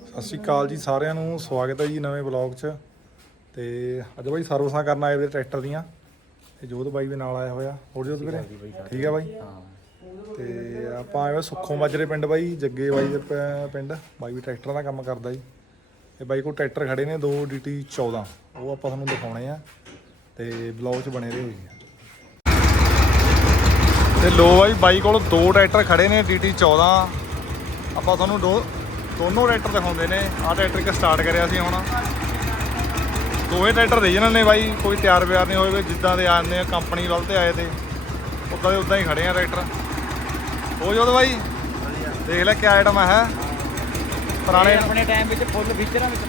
ਸਤਿ ਸ਼੍ਰੀ ਅਕਾਲ ਜੀ ਸਾਰਿਆਂ ਨੂੰ ਸਵਾਗਤ ਹੈ ਜੀ ਨਵੇਂ ਬਲੌਗ 'ਚ। ਤੇ ਅੱਜ ਬਾਈ ਸਰਵਿਸਾਂ ਕਰਨ ਆਏ ਵੇ ਟਰੈਕਟਰ ਦੀਆਂ। ਤੇ ਜੋਧ ਬਾਈ ਵੀ ਨਾਲ ਆਇਆ ਹੋਇਆ। ਹੋਰ ਜੋਧ ਵੀਰੇ? ਠੀਕ ਹੈ ਬਾਈ? ਤੇ ਆਪਾਂ ਆਏ ਹੋਏ ਸੁੱਖੋਂ ਮਾਜਰੇ ਪਿੰਡ ਬਾਈ ਜੱਗੇ ਬਾਈ ਦੇ ਪਿੰਡ। ਬਾਈ ਵੀ ਟਰੈਕਟਰਾਂ ਦਾ ਕੰਮ ਕਰਦਾ ਜੀ। ਤੇ ਬਾਈ ਕੋਲ ਟਰੈਕਟਰ ਖੜੇ ਨੇ ਦੋ DT 14 ਉਹ ਆਪਾਂ ਤੁਹਾਨੂੰ ਦਿਖਾਉਣੇ ਆ। ਤੇ ਬਲੌਗ 'ਚ ਬਣੇ ਰਹੋ ਜੀ। ਤੇ ਲੋ ਬਾਈ ਬਾਈ ਕੋਲ ਦੋ ਟਰੈਕਟਰ ਖੜੇ ਨੇ DT 14 ਆਪਾਂ ਤੁਹਾਨੂੰ ਦੋ ਦੋਨੋਂ ਟਰੈਕਟਰ ਦਿਖਾਉਂਦੇ ਨੇ। ਆਹ ਟਰੈਕਟਰ ਇੱਕ ਸਟਾਰਟ ਕਰਿਆ ਸੀ ਹੁਣ। ਦੋਵੇਂ ਟਰੈਕਟਰ ਰੀਜਨਲ ਨੇ ਬਾਈ ਕੋਈ ਤਿਆਰ ਬਿਆਰ ਨਹੀਂ ਹੋਏ ਵੇ ਜਿੱਦਾਂ ਦੇ ਆਉਂਦੇ ਆ ਕੰਪਨੀ ਵੱਲ ਤੇ ਆਏ ਤੇ। ਉਦਾਂ ਦੇ ਉਦਾਂ ਹੀ ਖੜੇ ਆ ਟਰੈਕਟਰ। ਹੋ ਜੋਦ ਬਾਈ। ਦੇਖ ਲੈ ਕਿਆ ਆਈਟਮ ਹੈ। ਪੁਰਾਣੇ ਆਪਣੇ ਟਾਈਮ ਵਿੱਚ ਫੁੱਲ ਫੀਚਰਾਂ ਵਿੱਚ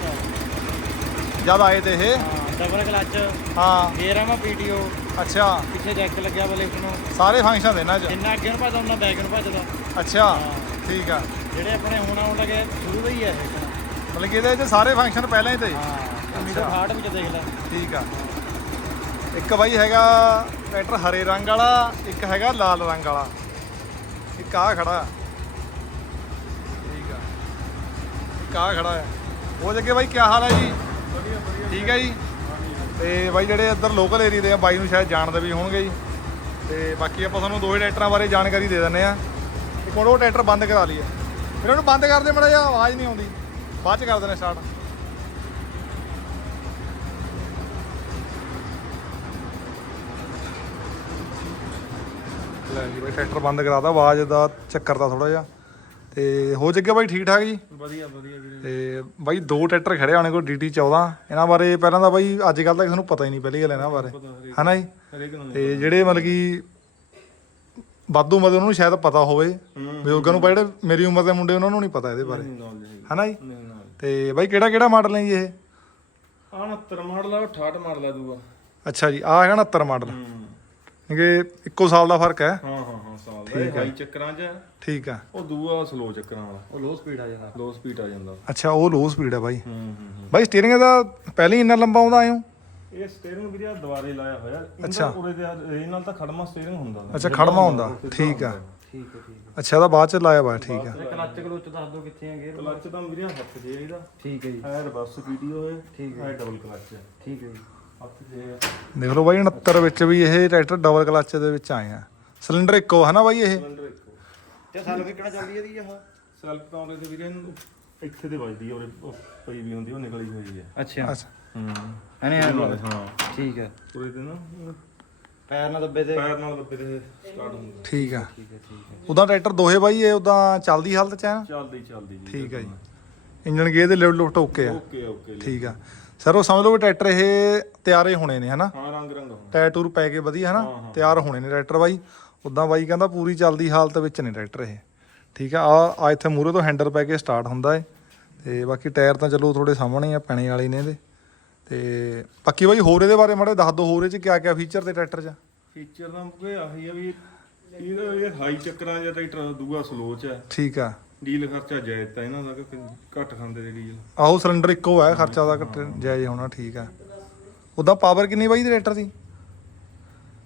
ਜਦ ਆਏ ਤੇ ਇਹ। ਡਬਲ ਕਲਚ ਹਾਂ। ਗੇਅਰ ਆ ਮਾ ਪੀਟੀਓ ਅੱਛਾ। ਪਿੱਛੇ ਜੈਕ ਲੱਗਿਆ ਲਿਫਟ ਨੂੰ। ਸਾਰੇ ਫੰਕਸ਼ਨ ਦੇ ਇਹਨਾਂ 'ਚ। ਜਿੰਨਾ ਅੱਗੇ ਨੂੰ ਭੱਜਦਾ ਉਹਨਾਂ ਬੈਕ ਨੂੰ ਭੱਜਦਾ। ਅੱਛਾ। ਠੀਕ ਆ। ਜਿਹੜੇ ਆਪਣੇ ਹੁਣ ਆਉਣ ਲੱਗੇ ਸ਼ੁਰੂ ਦਾ ਹੀ ਹੈ ਇਹ ਮਤਲਬ ਕਿ ਇਹਦੇ 'ਚ ਸਾਰੇ ਫੰਕਸ਼ਨ ਪਹਿਲਾਂ ਹੀ ਤੇ। ਹਾਂ 1960 ਵਿੱਚ ਦੇਖ ਲੈ। ਠੀਕ ਆ। ਇੱਕ ਬਾਈ ਹੈਗਾ ਟਰੈਕਟਰ ਹਰੇ ਰੰਗ ਵਾਲਾ ਇੱਕ ਹੈਗਾ ਲਾਲ ਰੰਗ ਵਾਲਾ। ਇੱਕ ਆ ਖੜਾ। ਠੀਕ ਆ। ਇੱਕ ਆ ਖੜਾ ਹੈ। ਉਹ ਜੱਗੇ ਬਾਈ ਕੀ ਹਾਲ ਹੈ ਜੀ? ਠੀਕ ਹੈ ਜੀ? ਤੇ ਬਾਈ ਜਿਹੜੇ ਇੱਧਰ ਲੋਕਲ ਏਰੀਆ ਦੇ ਆ ਬਾਈ ਨੂੰ ਸ਼ਾਇਦ ਜਾਣਦੇ ਵੀ ਹੋਣਗੇ ਜੀ। ਤੇ ਬਾਕੀ ਆਪਾਂ ਤੁਹਾਨੂੰ ਦੋਵੇਂ ਟਰੈਕਟਰਾਂ ਬਾਰੇ ਜਾਣਕਾਰੀ ਦੇ ਦਿੰਨੇ ਆ ਇੱਕ ਹੁਣ ਉਹ ਟਰੈਕਟਰ ਬੰਦ ਕਰਾ ਲਈਏ। ਫਿਰ ਉਹਨੂੰ ਬੰਦ ਕਰ ਦੇ ਮੜਾ ਜਿਹਾ ਆਵਾਜ਼ ਨਹੀਂ ਆਉਂਦੀ। ਬਾਅਦ ਚ ਕਰ ਦੇਣੇ ਸਟਾਰਟ ਲੈ ਜੀ ਬਾਈ ਟਰੈਕਟਰ ਬੰਦ ਕਰਾਤਾ ਆਵਾਜ਼ ਦਾ ਚੱਕਰ ਦਾ ਥੋੜਾ ਜਿਹਾ। ਤੇ ਹੋ ਜੱਗੇ ਬਾਈ ਠੀਕ ਠਾਕ ਜੀ? ਵਧੀਆ ਵਧੀਆ ਵੀਰੇ। ਤੇ ਬਾਈ ਦੋ ਟਰੈਕਟਰ ਖੜੇ ਆਣੇ ਕੋਲ DT 14 ਇਹਨਾਂ ਬਾਰੇ ਪਹਿਲਾਂ ਤਾਂ ਬਾਈ ਅੱਜ ਕੱਲ ਤਾਂ ਕਿਸੇ ਨੂੰ ਪਤਾ ਹੀ ਨਹੀਂ ਪਹਿਲੀ ਗੱਲ ਇਹਨਾਂ ਬਾਰੇ। ਹਨਾ ਜੀ? ਨੂੰ ਤੇ ਜਿਹੜੇ ਮਤਲਬ ਕਿ ਵਾਧੂ ਮਤਲਬ ਉਹਨਾਂ ਨੂੰ ਸ਼ਾਇਦ ਪਤਾ ਹੋਵੇ। ਬਜ਼ੁਰਗਾਂ ਨੂੰ ਪਰ ਜਿਹੜੇ ਮੇਰੀ ਉਮਰ ਦੇ ਮੁੰਡੇ ਉਹਨਾਂ ਨੂੰ ਨਹੀਂ ਪਤਾ ਇਹਦੇ ਬਾਰੇ। ਹਨਾ ਜੀ? ਤੇ ਬਾਈ ਕਿਹੜਾ ਕਿਹੜਾ ਮਾਡਲ ਹੈ ਜੀ ਇਹ? ਆਹ 69 ਮਾਡਲ ਆ 68 ਮਾਡਲ ਆ ਦੂਆ। ਅੱਛਾ ਜੀ ਆਹ ਹੈਗਾ 69 ਮਾਡਲ। ਕਿ ਇੱਕੋ ਸਾਲ ਦਾ ਫ਼ਰਕ ਹੈ। ਹਾਂ ਹਾਂ ਹਾਂ ਸਾਲ ਦਾ। ਹਾਈ ਚੱਕਰਾਂ 'ਚ ਆ, ਠੀਕ ਆ ਉਹ ਦੂਆ ਸਲੋ ਚੱਕਰਾਂ ਵਾਲਾ। ਉਹ ਲੋ ਸਪੀਡ ਆ ਜਾਂਦਾ। ਲੋ ਸਪੀਡ ਆ ਜਾਂਦਾ। ਅੱਛਾ ਉਹ ਲੋ ਸਪੀਡ ਹੈ ਬਾਈ। ਹੂੰ ਹੂੰ ਬਾਈ ਸਟੀਅਰਿੰਗ ਦਾ ਪਹਿਲਾਂ ਹੀ ਇੰਨਾ ਲੰਬਾ ਆਉਂਦਾ ਆਇਓ ਇਹ ਸਟੀਅਰਿੰਗ ਵੀਰੇ ਆਹ ਦੁਬਾਰੇ ਲਾਇਆ ਹੋਇਆ। ਅੱਛਾ। ਅੱਛਾ। ਉਰੇ ਦੇ ਇਹ ਨਾਲ ਤਾਂ ਖੜਮਾ ਸਟੀਅਰਿੰਗ ਹੁੰਦਾ। ਅੱਛਾ ਖੜਮਾ ਹੁੰਦਾ। ਠੀਕ ਆ। ਠੀਕ ਹੈ ਠੀਕ ਅੱਛਾ ਇਹਦਾ ਬਾਅਦ ਚ ਲਾਇਆ ਵਾ ਠੀਕ ਆ। ਹੈ ਕਲਚ ਕਲੋਚ ਦੱਸ ਦੋ ਕਿੱਥੇ ਆ ਗੇਅਰ ਕਲੱਚ ਤਾਂ ਵੀਰੇ ਹੱਥ 'ਚ ਹੈ ਇਹਦਾ। ਠੀਕ ਹੈ ਜੀ। ਹੈ ਰਿਵਰਸ ਵੀਡੀਓ ਹੈ। ਠੀਕ ਹੈ ਡਬਲ ਕਲੱਚ ਹੈ। ਠੀਕ ਹੈ ਜੀ। ਹੱਥ 'ਚ ਹੈ ਦੇਖ ਲਓ ਬਾਈ 69 ਵਿੱਚ ਵੀ ਇਹ ਟਰੈਕਟਰ ਡਬਲ ਕਲਚ ਦੇ ਵਿੱਚ ਆਏ ਆ। ਸਿਲੰਡਰ ਇੱਕੋ ਹੈ ਨਾ ਬਾਈ ਇਹ? ਸਿਲੰਡਰ ਇੱਕੋ। ਤੇ ਸਾਨੂੰ ਕਿਹੜਾ ਚੱਲਦੀ ਇਹਦੀ ਆਹ ਸੈਲਫ ਤਾਂ ਉਹਦੇ ਤੇ ਵੀਰੇ ਇੱਥੇ ਤੇ ਵੱਜਦੀ ਹੈ ਉਰੇ ਉਹ ਪਈ ਵੀ ਹੁੰਦੀ ਉਹ ਨਿਕਲੀ ਹੋਈ ਹੈ ਅੱਛਾ। ਹੂੰ। ਹਨੇ ਹਾਂ। ਠੀਕ ਹੈ। ਉਰੇ ਤੇ ਨਾ ਪੈਰ ਨਾਲ ਦੱਬੇ ਤੇ। ਪੈਰ ਨਾਲ ਦੱਬੇ ਤੇ ਸਟਾਰਟ ਹੁੰਦਾ ਠੀਕ ਆ। ਠੀਕ ਹੈ ਠੀਕ ਹੈ। ਉਦਾਂ ਟਰੈਕਟਰ ਦੋਹੇ ਬਾਈ ਇਹ ਉਦਾਂ ਚੱਲਦੀ ਹਾਲਤ ਚ ਹੈ ਚੱਲਦੀ ਚੱਲਦੀ ਜੀ ਠੀਕ ਆ ਜੀ। ਇੰਜਨ ਗੇਅਰ ਦੇ ਲੈਵਲ ਲੁੱਟ ਓਕੇ ਆ। ਓਕੇ ਓਕੇ ਠੀਕ ਆ। ਸਰ ਉਹ ਸਮਝ ਲਓ ਵੀ ਟਰੈਕਟਰ ਇਹ ਤਿਆਰੇ ਹੋਣੇ ਨੇ ਹਨਾ? ਹਾਂ ਰੰਗ ਰੰਗ ਹੁੰਦਾ ਟਾਇਰ ਟੂਰ ਪੈ ਕੇ ਵਧੀਆ ਹਨਾ? ਤਿਆਰ ਹੋਣੇ ਨੇ ਟਰੈਕਟਰ ਬਾਈ। ਉਦਾਂ ਬਾਈ ਕਹਿੰਦਾ ਪੂਰੀ ਚੱਲਦੀ ਹਾਲਤ ਵਿੱਚ ਨੇ ਟਰੈਕਟਰ ਇਹ। ਠੀਕ ਆ ਆ ਆ ਇੱਥੇ ਮੂਰੇ ਤੋਂ ਹੈਂਡਲ ਪੈ ਕੇ ਸਟਾਰਟ ਹੁੰਦਾ ਏ। ਤੇ ਬਾਕੀ ਟਾਇਰ ਤਾਂ ਚਲੋ ਥੋੜੇ ਸਾਹਮਣੇ ਆ ਪੈਣੇ ਵਾਲੇ ਨੇ ਇਹਦੇ। ਤੇ ਬਾਕੀ ਬਾਈ ਹੋਰ ਇਹਦੇ ਬਾਰੇ ਮਾੜੇ ਦੱਸ ਦਿਓ ਹੋਰ ਇਹ ਚ ਕਿਆ ਕਿਆ ਫੀਚਰ ਤੇ ਟਰੈਕਟਰ ਚ? ਫੀਚਰ ਦਾ ਮੁਕੇ ਆਹੀ ਆ ਵੀ ਇਹਦਾ ਇਹ ਹਾਈ ਚੱਕਰਾਂ ਜਾਂ ਟਰੈਕਟਰ ਦੂਆ ਸਲੋ ਚ ਹੈ ਠੀਕ ਆ। ਡੀਲ ਖਰਚਾ ਜਾਇਜ਼ ਤਾਂ ਇਹਨਾਂ ਦਾ ਕਿ ਘੱਟ ਖਾਂਦੇ ਨੇ ਡੀਲ ਆਹੋ ਸਿਲੰਡਰ ਇੱਕੋ ਹੈ ਖਰਚਾ ਦਾ ਘੱਟ ਜਾਇਜ਼ ਹੋਣਾ ਠੀਕ ਆ। ਉਦਾਂ ਪਾਵਰ ਕਿੰਨੀ ਬਾਈ ਦੀ? ਟਰੈਕਟਰ ਦੀ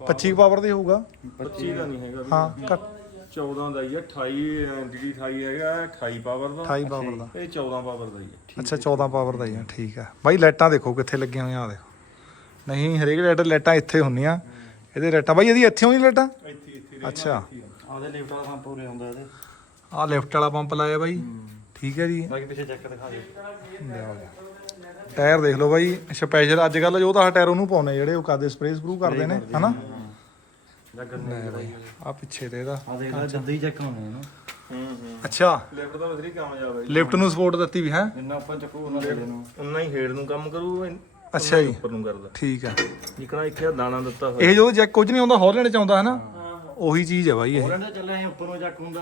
25 ਪਾਵਰ ਦੀ ਹੋਊਗਾ। 25 ਦਾ ਨਹੀਂ ਹੈਗਾ ਹਾਂ ਘੱਟ। 14 ਦਾ ਹੀ ਹੈ 28 ਡੀਡੀ 28 ਹੈਗਾ 28 ਪਾਵਰ ਦਾ। 28 ਪਾਵਰ ਦਾ। ਇਹ 14 ਪਾਵਰ ਦਾ ਹੀ ਹੈ। ਅੱਛਾ 14 ਪਾਵਰ ਦਾ ਹੀ ਆ ਠੀਕ ਆ ਬਾਈ ਲਾਈਟਾਂ ਦੇਖੋ ਕਿੱਥੇ ਲੱਗੀਆਂ ਹੋਈਆਂ ਆ ਦੇਖੋ। ਨਹੀਂ ਹਰੇਕ ਲਾਈਟ ਲਾਈਟਾਂ ਇੱਥੇ ਹੁੰਦੀਆਂ। ਇਹਦੇ ਲਾਈਟਾਂ ਬਾਈ ਇਹਦੀ ਇੱਥੇ ਹੋਣੀ ਲਾਈਟਾਂ? ਇੱਥੇ ਇੱਥੇ ਅੱਛਾ। ਆਦੇ ਲਿਫਟ ਵਾਲਾ ਪੰਪ ਪੂਰੇ ਹੁੰਦਾ ਇਹਦੇ। ਆਹ ਲੈਫਟ ਵਾਲਾ ਪੰਪ ਲਾਇਆ ਬਾਈ। ਠੀਕ ਹੈ ਜੀ। ਬਾਕੀ ਪਿੱਛੇ ਚੈੱਕ ਦਿਖਾ ਦੇ ਟਾਇਰ ਦੇਖ ਲਓ ਬਾਈ ਸਪੈਸ਼ਲ ਅੱਜ ਕੱਲ ਜੋ ਤਾਂ ਟਾਇਰ ਉਹਨੂੰ ਪਾਉਨੇ ਜਿਹੜੇ ਉਹ ਕਰਦੇ ਸਪਰੇਅ ਸਪਰੂ ਕਰਦੇ ਨੇ ਹਨਾ? ਜੱਗਨ ਲੈ ਬਾਈ ਆ ਪਿੱਛੇ ਤੇ ਇਹਦਾ। ਆ ਦੇਖ ਲੈ ਜਦ ਹੀ ਚੈੱਕ ਹੋਣੇ ਇਹਨੂੰ ਹੂੰ ਹੂੰ। ਅੱਛਾ। ਲੈਫਟ ਦਾ ਵਧਰੀ ਕਾਮਯਾਬ ਹੈ ਲਿਫਟ ਨੂੰ ਸਪੋਰਟ ਦਿੱਤੀ ਵੀ ਹੈ? ਜਿੰਨਾ ਆਪਾਂ ਚੱਕੂ ਉਹਨਾਂ ਦੇ ਨੂੰ ਉਨਾ ਹੀ ਹੇਡ ਨੂੰ ਕੰਮ ਕਰੂ ਅੱਛਾ ਜੀ। ਉੱਪਰ ਨੂੰ ਕਰਦਾ। ਠੀਕ ਆ। ਜਿਕਣਾ ਇੱਥੇ ਆਹ ਦਾਣਾ ਦਿੱਤਾ ਹੋਇਆ। ਇਹ ਜੋ ਜੈਕ ਕੁਝ ਨਹੀਂ ਆਉਂਦਾ ਹਾਲੈਂਡ ਚ ਆਉਂਦਾ ਹਨਾ ਉਹੀ ਚੀਜ਼ ਹੈ ਬਾਈ ਇਹ। ਉਹਨਾਂ ਦੇ ਚੱਲੇ ਐ ਉੱਪਰ ਨੂੰ ਚੱਕ ਹੁੰਦਾ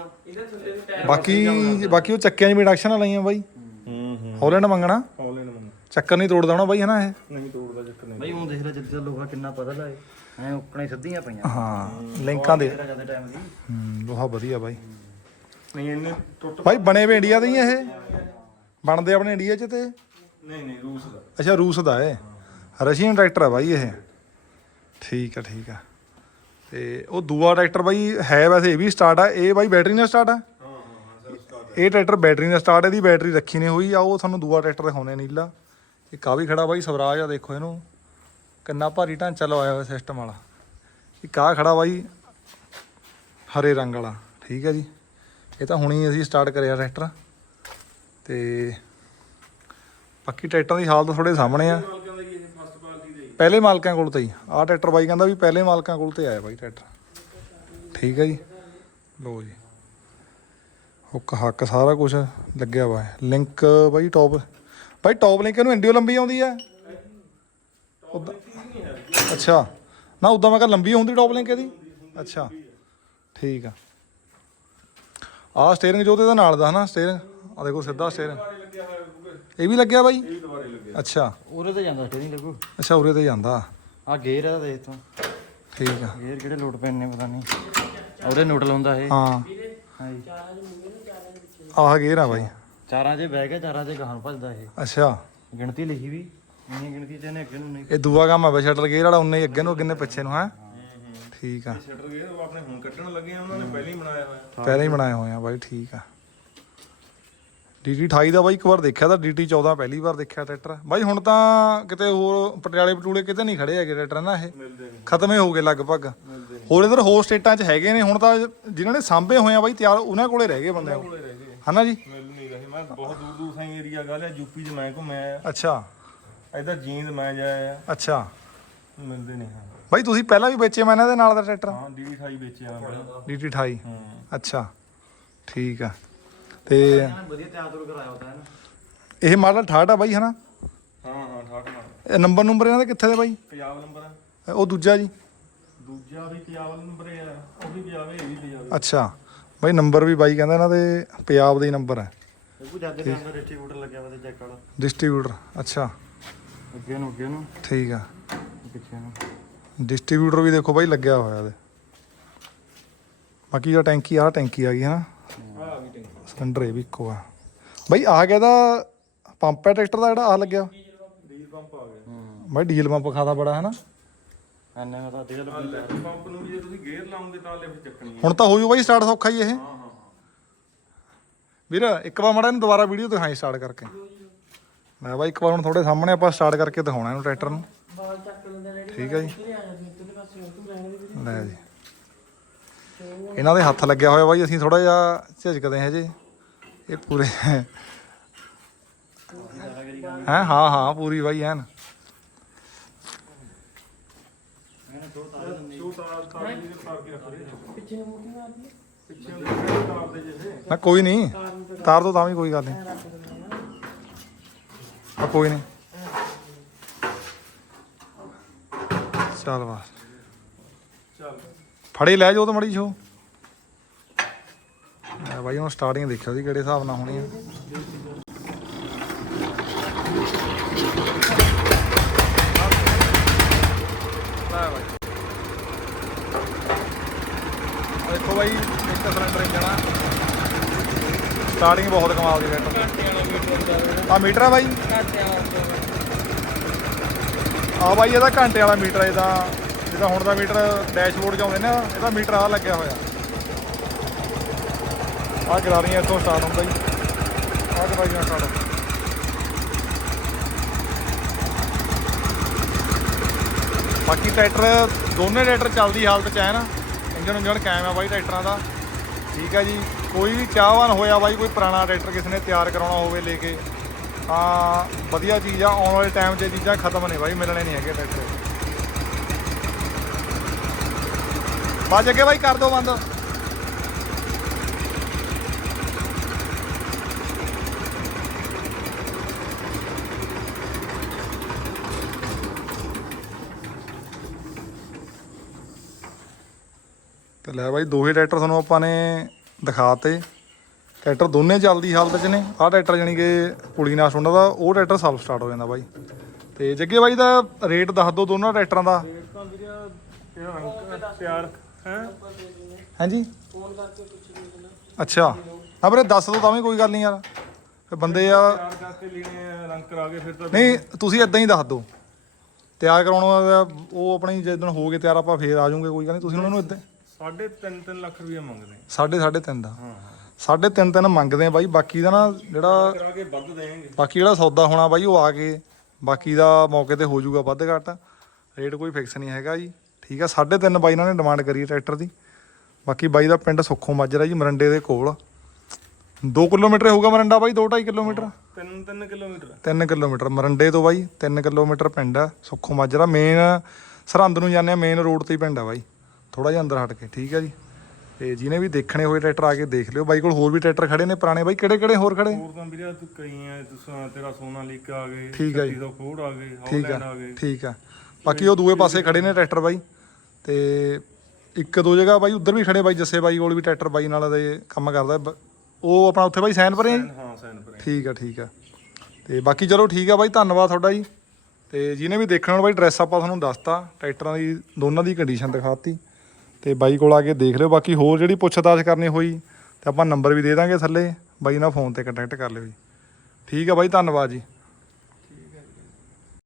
ਬਾਕੀ ਬਾਕੀ ਉਹ ਚੱਕਿਆਂ 'ਚ ਵੀ ਇੰਡਕਸ਼ਨ ਲਾਈਆਂ ਬਾਈ। ਹੂੰ ਹੂੰ। ਹਾਲੈਂਡ ਮੰਗਣਾ? ਆਨਲਾਈਨ ਮੰਗ ਚੱਕਰ ਨਹੀਂ ਤੋੜਦਾ ਹੋਣਾ ਬਾਈ ਹਨਾ ਇਹ? ਨਹੀਂ ਤੋੜਦਾ ਚੱਕਰ ਨਹੀਂ ਬਈ ਉਹ ਦੇਖ ਲੈ ਜਿੱਦਾਂ ਲੋਹਾ ਕਿੰਨਾ ਪਤਲਾ ਏ। ਐ ਉੱਕਣੇ ਸਿੱਧੀਆਂ ਪਈਆਂ। ਹਾਂ ਲਿੰਕਾਂ ਦੇ। ਤੇਰਾ ਜ਼ਿਆਦਾ ਟਾਈਮ ਦੀ। ਹੂੰ ਲੋਹਾ ਵਧੀਆ ਬਾਈ। ਨਹੀਂ ਇਹਨੇ ਟੁੱਟ ਬਾਈ ਬਣੇ ਵੇ ਇੰਡੀਆ ਦੇ ਹੀ ਆ ਇਹ? ਬਣਦੇ ਆਪਣੇ ਇੰਡੀਆ 'ਚ ਤੇ? ਨਹੀਂ ਨਹੀਂ ਰੂਸ ਦਾ। ਅੱਛਾ ਰੂਸ ਦਾ ਏ। ਰਸ਼ੀਅਨ ਟਰੈਕਟਰ ਆ ਬਾਈ ਇਹ। ਠੀਕ ਆ ਠੀਕ ਆ। ਤੇ ਉਹ ਦੂਆ ਟਰੈਕਟਰ ਬਾਈ ਹੈ ਵੈਸੇ ਇਹ ਵੀ ਸਟਾਰਟ ਆ। ਇਹ ਬਾਈ ਬੈਟਰੀ ਨਾਲ ਸਟਾਰਟ ਆ? ਹਾਂ ਹਾਂ ਹਾਂ ਸਰ ਸਟਾਰਟ ਇਹ ਟਰੈਕਟਰ ਬੈਟਰੀ ਨਾਲ ਸਟਾਰਟ ਇਹਦੀ ਬੈਟਰੀ ਰੱਖੀ ਨਹੀਂ ਹੋਈ ਆ। ਉਹ ਤੁਹਾਨੂੰ ਦੂਆ ਟਰੈਕਟਰ ਦਿਖਾਉਣੇ ਨੀਲਾ। ਆ ਵੀ ਖੜਾ ਬਾਈ ਸਵਰਾਜ ਆ ਦੇਖੋ ਇਹਨੂੰ। ਕਿੰਨਾ ਭਾਰੀ ਢਾਂਚਾ ਲਵਾਇਆ ਹੋਇਆ ਸਿਸਟਮ ਵਾਲਾ। ਇੱਕ ਆ ਖੜਾ ਬਾਈ ਹਰੇ ਰੰਗ ਵਾਲਾ ਠੀਕ ਹੈ ਜੀ। ਇਹ ਤਾਂ ਹੁਣੀ ਅਸੀਂ ਸਟਾਰਟ ਕਰਿਆ ਟਰੈਕਟਰ ਤੇ ਬਾਕੀ ਟਰੈਕਟਰਾਂ ਦੀ ਹਾਲਤ ਥੋੜੇ ਸਾਹਮਣੇ ਆ। ਇਹ ਪਹਿਲੇ ਮਾਲਕਾਂ ਕੋਲ ਤੇ ਹੀ। ਆਹ ਟਰੈਕਟਰ ਬਾਈ ਕਹਿੰਦਾ ਵੀ ਪਹਿਲੇ ਮਾਲਕਾਂ ਕੋਲ ਤੇ ਆਇਆ ਬਾਈ ਟਰੈਕਟਰ ਠੀਕ ਹੈ ਜੀ। ਲੋ ਜੀ। ਹੁੱਕ ਹੱਕ ਸਾਰਾ ਕੁਝ ਲੱਗਿਆ ਵਾ। ਲਿੰਕ ਬਾਈ ਟੌਪ ਬਾਈ ਟੌਪ ਲਿੰਕ ਇਹਨੂੰ ਇੰਡੀਓ ਲੰਬੀ ਆਉਂਦੀ ਆ। ਅੱਛਾ। ਨਾ ਉਦਾਂ ਮੈਂ ਕਿਹਾ ਲੰਬੀ ਹੁੰਦੀ ਟੌਪ ਲਿੰਕ ਇਹਦੀ? ਅੱਛਾ। ਠੀਕ ਆ। ਆਹ ਸਟੀਅਰਿੰਗ ਜੋ ਤੇ ਨਾਲ ਦਾ ਹਨਾ ਸਟੀਅਰਿੰਗ ਆ ਦੇਖੋ ਸਿੱਧਾ ਸਟੀਅਰਿੰਗ ਇਹ ਵੀ ਲੱਗਿਆ ਬਾਈ? ਅੱਛਾ। ਉਰੇ ਤੇ ਜਾਂਦਾ ਸਟੇਰਿੰਗ ਲੱਗੂ। ਅੱਛਾ ਉਰੇ ਤੇ ਜਾਂਦਾ। ਆ ਗੇਅਰ ਆ ਦੇਖ ਤੂੰ ਠੀਕ ਆ। ਗੇਅਰ ਕਿਹੜੇ ਲੋਡ ਪੈਣੇ ਪਤਾ ਨਹੀਂ। ਉਹਦੇ ਨੋਟਲ ਹੁੰਦਾ ਇਹ। ਹਾਂ। ਆਹ ਗੇਰ ਆ ਬਾਈ। ਚਾਰਾਂ 'ਚ ਬਹਿ ਗਿਆ ਚਾਰਾਂ 'ਚ ਗਾਹਾਂ ਭੱਜਦਾ ਇਹ। ਅੱਛਾ। ਗਿਣਤੀ ਲਿਖੀ ਵੀ। ਇੰਨੀ ਗਿਣਤੀ 'ਚ ਇਹਨੇ ਅੱਗੇ ਨੂੰ ਨਹੀਂ ਇਹ ਦੂਆ ਕੰਮ ਆ ਬਈ ਸ਼ਟਲ ਗੇਅਰ ਵਾਲਾ ਉਨੇ ਹੀ ਅੱਗੇ ਨੂੰ ਅੱਗੇ ਨੇ ਪਿੱਛੇ ਨੂੰ ਹੈ? ਠੀਕ ਆ। ਸ਼ਟਰ ਗਏ ਉਹ ਆਪਣੇ ਹੁਣ ਕੱਢਣ ਲੱਗੇ ਆ ਉਹਨਾਂ ਨੇ ਪਹਿਲਾਂ ਹੀ ਬਣਾਇਆ ਹੋਇਆ। ਪਹਿਲਾਂ ਹੀ ਬਣਾਏ ਹੋਏ ਆ ਬਾਈ ਠੀਕ ਆ। ਡੀਟੀ 28 ਦਾ ਬਾਈ ਇੱਕ ਵਾਰ ਦੇਖਿਆ ਤਾਂ ਡੀਟੀ 14 ਪਹਿਲੀ ਵਾਰ ਦੇਖਿਆ ਟਰੈਕਟਰ। ਬਾਈ ਹੁਣ ਤਾਂ ਕਿਤੇ ਹੋਰ ਪਟਿਆਲੇ ਪਟੂਲੇ ਕਿਤੇ ਨਹੀਂ ਖੜੇ ਹੈਗੇ ਟਰੈਕਟਰ ਨਾ ਇਹ। ਮਿਲਦੇ ਖਤਮ ਹੀ ਹੋ ਗਏ ਲਗਭਗ। ਮਿਲਦੇ ਹੋਰ ਇਧਰ ਹੋਰ ਸਟੇਟਾਂ 'ਚ ਹੈਗੇ ਨੇ ਹੁਣ ਤਾਂ ਜਿਨ੍ਹਾਂ ਨੇ ਸਾਂਭੇ ਹੋਏ ਆ ਬਾਈ ਤਿਆਰ ਉਹਨਾਂ ਕੋਲੇ ਰਹਿ ਗਏ ਬੰਦੇ ਉਹ। ਕੋਲੇ ਰਹਿ ਗਏ। ਹਨਾ ਜੀ? ਮਿਲ ਨਹੀਂ ਰਹੇ। ਮੈਂ ਬਹੁਤ ਦੂਰ ਦੂਰ ਸਾਈ ਏਰੀਆ ਗੱਲ ਹੈ ਯੂਪੀ 'ਚ ਮੈਂ ਘੁੰਮਿਆ ਅੱਛਾ। ਇਧਰ ਜੀਂਦ ਮੈਂ ਜਾਇਆ ਅੱਛਾ। ਮਿਲਦੇ ਨਹੀਂ ਹਾਂ। ਬਾਈ ਤੁਸੀਂ ਪਹਿਲਾਂ ਵੀ ਵੇਚੇ ਮੈਂ ਇਹਨਾਂ ਦੇ ਨਾਲ ਦਾ ਟਰੈਕਟਰ? ਹਾਂ 28 ਵੇਚਿਆ ਮੈਂ ਪਹਿਲਾਂ। ਡੀਟੀ 28 ਹਾਂ। ਅੱਛਾ। ਠੀਕ ਆ। ਤੇ ਵਧੀਆ ਤਿਆਰ ਤੁਰ ਕਰਾਇਆ ਹੁੰਦਾ ਹੈ ਨਾ ਇਹ ਮਾਡਲ 68 ਆ ਬਾਈ ਹਨਾ? ਹਾਂ ਹਾਂ 68 ਮਾਰ ਇਹ ਨੰਬਰ ਨੰਬਰ ਇਹਨਾਂ ਦੇ ਕਿੱਥੇ ਦੇ ਬਾਈ? ਪੰਜਾਬ ਨੰਬਰ ਆ। ਉਹ ਦੂਜਾ ਜੀ। ਦੂਜਾ ਵੀ ਪੰਜਾਬ ਨੰਬਰ ਆ ਉਹ ਵੀ ਪੰਜਾਬ ਇਹ ਵੀ ਪੰਜਾਬ ਅੱਛਾ। ਬਾਈ ਨੰਬਰ ਵੀ ਬਾਈ ਕਹਿੰਦਾ ਇਹਨਾਂ ਦੇ ਪੰਜਾਬ ਦੇ ਹੀ ਨੰਬਰ ਹੈ ਇਹ ਜਾਂਦੇ ਦਾ ਡਿਸਟ੍ਰੀਬਿਊਟਰ ਲੱਗਿਆ ਵਾ ਤੇ ਚੈੱਕ ਵਾਲਾ। ਡਿਸਟ੍ਰੀਬਿਊਟਰ ਅੱਛਾ। ਅੱਗੇ ਨੂੰ ਅੱਗੇ ਨੂੰ। ਠੀਕ ਆ। ਪਿੱਛੇ ਨੂੰ। ਡਿਸਟ੍ਰੀਬਿਊਟਰ ਵੀ ਦੇਖੋ ਬਾਈ ਲੱਗਿਆ ਹੋਇਆ ਇਹਦੇ। ਬਾਕੀ ਆ ਟੈਂਕੀ ਆ ਟੈਂਕੀ ਆ ਗਈ ਹਨਾ। ਆ ਵੀ ਟੈਂਕ। ਸਿਲੰਡਰ ਇਹ ਵੀ ਇੱਕੋ ਆ। ਬਾਈ ਆ ਗਿਆ ਦਾ ਪੰਪ ਹੈ ਟਰੈਕਟਰ ਦਾ ਜਿਹੜਾ ਆ ਲੱਗਿਆ? ਡੀਜ਼ਲ ਪੰਪ ਆ ਗਿਆ। ਬਾਈ ਡੀਜ਼ਲ ਪੰਪ ਖਾਦਾ ਬੜਾ ਹਨਾ। ਐਨੇ ਦਾ ਅੱਜ ਕੱਲ ਆਹ ਲਿਫਟ ਪੰਪ ਨੂੰ ਵੀ ਜੇ ਤੁਸੀਂ ਗੇਅਰ ਲਾਉਂਗੇ ਤਾਂ ਲਿਫਟ ਚੱਕਣੀ ਹੈ। ਹੁਣ ਤਾਂ ਹੋ ਜੂ ਬਾਈ ਸਟਾਰਟ ਸੌਖਾ ਹੀ ਇਹ। ਹਾਂ ਹਾਂ। ਵੀਰ ਇੱਕ ਵਾਰ ਮੜਾ ਇਹਨੂੰ ਦੁਬਾਰਾ ਵੀਡੀਓ ਦਿਖਾਈ ਸਟਾਰਟ ਕਰਕੇ। ਮੈਂ ਬਾਈ ਇੱਕ ਵਾਰ ਹੁਣ ਤੁਹਾਡੇ ਸਾਹਮਣੇ ਆਪਾਂ ਸਟਾਰਟ ਕਰਕੇ ਦਿਖਾਉਣਾ ਇਹਨੂੰ ਟਰੈਕਟਰ ਨੂੰ। ਠੀਕ ਹੈ ਜੀ ਲੈ ਜੀ। ਇਹਨਾਂ ਦੇ ਹੱਥ ਲੱਗਿਆ ਹੋਇਆ ਬਾਈ ਅਸੀਂ ਥੋੜਾ ਜਿਹਾ ਝਿਜਕਦੇ ਹਾਂ ਹਜੇ। ਇਹ ਪੂਰੇ ਹੈ? ਹਾਂ ਹਾਂ ਪੂਰੀ ਬਾਈ ਐਨ। ਨੂੰ ਕੋਈ ਨਹੀਂ। ਤਾਰ ਦੋ ਤਾਂ ਵੀ ਕੋਈ ਗੱਲ ਨਹੀਂ। ਆ ਕੋਈ ਨਹੀਂ ਚੱਲ ਬਸ ਚੱਲ ਫੜੇ ਲੈ ਜਾਓ ਤਾਂ ਮੜੀ ਛੋ ਬਾਈ ਹੁਣ ਸਟਾਰਟਿੰਗ ਦੇਖਿਓ ਦੀ ਕਿਹੜੇ ਹਿਸਾਬ ਨਾਲ ਹੋਣੀ ਆ ਲੈ ਬਾਈ ਆਹ ਦੇਖੋ ਬਾਈ ਇੱਕ ਸਿਲੰਡਰ ਇੰਜਣ ਆ ਸਟਾਰਟਿੰਗ ਬਹੁਤ ਕਮਾਲ ਦੀ ਰੇਟ ਆ। ਮੀਟਰ ਆ ਬਾਈ। ਆ ਬਾਈ, ਇਹਦਾ ਘੰਟੇ ਵਾਲਾ ਮੀਟਰ ਆ, ਇਹਦਾ। ਜਿਹਦਾ ਹੁਣ ਦਾ ਮੀਟਰ ਡੈਸ਼ਬੋਰਡ 'ਚ ਆਉਂਦੇ ਨੇ, ਇਹਦਾ ਮੀਟਰ ਆ ਲੱਗਿਆ ਹੋਇਆ। ਆ ਗਰਾਰੀਆਂ ਇੱਥੋਂ ਸਟਾਰਟ ਹੁੰਦਾ ਜੀ। ਆ ਗਰਾਰੀਆਂ ਸਟਾਰਟ ਬਾਕੀ ਟਰੈਕਟਰ ਦੋਨੇ ਟਰੈਕਟਰ ਚੱਲਦੀ ਹਾਲਤ 'ਚ ਹੈ ਨਾ ਇੰਜਨ ਇੰਜਨ ਕਾਇਮ ਆ ਬਾਈ ਟਰੈਕਟਰਾਂ ਦਾ। ਠੀਕ ਹੈ ਜੀ। ਕੋਈ ਵੀ ਚਾਹਵਾਨ ਹੋਇਆ ਬਾਈ, ਕੋਈ ਪੁਰਾਣਾ ਟਰੈਕਟਰ ਕਿਸੇ ਨੇ ਤਿਆਰ ਕਰਾਉਣਾ ਹੋਵੇ ਲੈ ਕੇ, ਤਾਂ ਵਧੀਆ ਚੀਜ਼ ਆ, ਆਉਣ ਵਾਲੇ ਟਾਈਮ 'ਚ ਇਹ ਚੀਜ਼ਾਂ ਖਤਮ ਨੇ ਬਾਈ, ਮਿਲਣੇ ਨਹੀਂ ਹੈਗੇ ਟਰੈਕਟਰ ਬਾਜ ਅੱਗੇ ਬਾਈ, ਕਰ ਦੋ ਬੰਦ। ਤੇ ਲੈ ਬਾਈ, ਦੋਹੇ ਟਰੈਕਟਰ ਤੁਹਾਨੂੰ ਆਪਾਂ ਨੇ ਦਿਖਾਤੇ। ਟਰੈਕਟਰ ਦੋਨੇ ਚੱਲਦੀ ਹਾਲਤ 'ਚ ਨੇ। ਆਹ ਟਰੈਕਟਰ ਜਾਨੀ ਕਿ ਪੁਲੀ ਨਾਲ ਸੁਣਦਾ ਦਾ ਉਹ ਟਰੈਕਟਰ ਸੈਲਫ ਸਟਾਰਟ ਹੋ ਜਾਂਦਾ ਬਾਈ। ਤੇ ਜੱਗੇ ਬਾਈ ਦਾ ਰੇਟ ਦੱਸ ਦਿਓ ਦੋਨਾਂ ਟਰੈਕਟਰਾਂ ਦਾ। ਰੇਟ ਤਾਂ ਵੀਰੇ ਇਹ ਅੰਕ ਤਿਆਰ ਹੈ ਹਾਂਜੀ ਅੱਛਾ। ਹਾਂ ਵੀਰੇ, ਦੱਸ ਦਿਓ ਤਾਂ ਵੀ ਕੋਈ ਗੱਲ ਨਹੀਂ ਯਾਰ। ਫਿਰ ਬੰਦੇ ਆ ਰੰਗ ਕਰਾ ਕੇ ਫਿਰ ਤਾਂ ਨਹੀਂ, ਤੁਸੀਂ ਇਦਾਂ ਹੀ ਦੱਸ ਦਿਓ। ਤਿਆਰ ਕਰਾਉਣਾ ਉਹ ਆਪਣੀ ਜਦੋਂ ਹੋ ਗਏ ਤਿਆਰ ਆਪਾਂ ਫੇਰ ਆ ਜਾਵਾਂਗੇ ਕੋਈ ਗੱਲ ਨਹੀਂ। ਤੁਸੀਂ ਉਹਨਾਂ ਨੂੰ ਇਦਾਂ ਸਾਢੇ ਤਿੰਨ ਤਿੰਨ ਲੱਖ ਰੁਪਏ ਮੰਗਦੇ ਸਾਢੇ ਸਾਢੇ ਤਿੰਨ ਦਾ। ਹਾਂ ਸਾਢੇ ਤਿੰਨ ਤਿੰਨ ਮੰਗਦੇ ਆ ਬਾਈ ਬਾਕੀ ਦਾ ਨਾ ਜਿਹੜਾ ਕਰਾ ਕੇ ਵੱਧ ਦੇਣਗੇ। ਬਾਕੀ ਜਿਹੜਾ ਸੌਦਾ ਹੋਣਾ ਬਾਈ ਉਹ ਆ ਕੇ ਬਾਕੀ ਦਾ ਮੌਕੇ ਤੇ ਹੋ ਜਾਊਗਾ ਵੱਧ ਘੱਟ। ਰੇਟ ਕੋਈ ਫਿਕਸ ਨਹੀਂ ਹੈਗਾ ਜੀ। ਠੀਕ ਆ ਸਾਢੇ ਤਿੰਨ ਬਾਈ ਇਹਨਾਂ ਨੇ ਡਿਮਾਂਡ ਕਰੀ ਹੈ ਟਰੈਕਟਰ ਦੀ। ਬਾਕੀ ਬਾਈ ਦਾ ਪਿੰਡ ਸੁੱਖੋ ਮਾਜਰਾ ਜੀ ਮਰੰਡੇ ਦੇ ਕੋਲ। 2 ਕਿਲੋਮੀਟਰ ਹੋਊਗਾ ਮਰੰਡਾ ਬਾਈ 2.5 ਕਿਲੋਮੀਟਰ? 3 3 ਕਿਲੋਮੀਟਰ। 3 ਕਿਲੋਮੀਟਰ ਮਰੰਡੇ ਤੋਂ ਬਾਈ 3 ਕਿਲੋਮੀਟਰ ਪਿੰਡ ਆ ਸੁੱਖੋ ਮਾਜਰਾ ਮੇਨ ਸਰਹੰਦ ਨੂੰ ਜਾਂਦੇ ਆ ਮੇਨ ਰੋਡ ਤੇ ਹੀ ਪਿੰਡ ਆ ਬਾਈ। ਥੋੜਾ ਜਿਹਾ ਅੰਦਰ ਹਟ ਕੇ ਠੀਕ ਆ ਜੀ? ਤੇ ਜਿਹਨੇ ਵੀ ਦੇਖਣੇ ਹੋਏ ਟਰੈਕਟਰ ਆ ਕੇ ਦੇਖ ਲਿਓ। ਬਾਈ ਕੋਲ ਹੋਰ ਵੀ ਟਰੈਕਟਰ ਖੜੇ ਨੇ ਪੁਰਾਣੇ? ਬਾਈ ਕਿਹੜੇ ਕਿਹੜੇ ਹੋਰ ਖੜੇ? ਹੋਰ ਤਾਂ ਵੀਰੇ ਤੂੰ ਕਈ ਆ ਤੁਸੀਂ ਤੇਰਾ ਸੋਨਾ ਲੀਕ ਆ ਗਏ ਠੀਕ ਆ ਜੀ। 3600 ਕੋਡ ਆ ਗਏ ਠੀਕ ਆ ਠੀਕ ਆ ਬਾਕੀ ਉਹ ਦੂਏ ਪਾਸੇ ਖੜੇ ਨੇ ਟਰੈਕਟਰ ਬਾਈ। ਤੇ ਇੱਕ ਦੋ ਜਗ੍ਹਾ ਬਾਈ ਉੱਧਰ ਵੀ ਖੜੇ ਬਾਈ ਜੱਸੇ ਬਾਈ ਕੋਲ ਵੀ ਟਰੈਕਟਰ ਬਾਈ ਨਾਲ ਦੇ ਕੰਮ ਕਰਦਾ। ਉਹ ਆਪਣਾ ਉੱਥੇ ਬਾਈ ਸੈਨ ਪਰੇ? ਹਾਂ ਸੈਨ ਪਰ। ਠੀਕ ਆ ਠੀਕ ਆ ਤੇ ਬਾਕੀ ਚਲੋ ਠੀਕ ਆ ਬਾਈ ਧੰਨਵਾਦ ਤੁਹਾਡਾ ਜੀ। ਤੇ ਜਿਹਨੇ ਵੀ ਦੇਖਣਾ ਹੋਣਾ ਬਾਈ ਡਰੈਸ ਆਪਾਂ ਤੁਹਾਨੂੰ ਦੱਸਤਾ। ਟਰੈਕਟਰਾਂ ਦੀ ਦੋਨਾਂ ਦੀ ਕੰਡੀਸ਼ਨ ਦਿਖਾਤੀ। ਤੇ ਬਾਈ ਕੋਲ ਆ ਕੇ ਦੇਖ ਲਿਓ, ਬਾਕੀ ਹੋਰ ਜਿਹੜੀ ਪੁੱਛਤਾਛ ਕਰਨੀ ਹੋਈ ਤੇ ਆਪਾਂ ਨੰਬਰ ਵੀ ਦੇ ਦਾਂਗੇ ਥੱਲੇ, ਬਾਈ ਨਾਲ ਫੋਨ ਤੇ ਕੰਟੈਕਟ ਕਰ ਲਿਓ ਜੀ। ਠੀਕ ਆ ਬਾਈ, ਧੰਨਵਾਦ ਜੀ।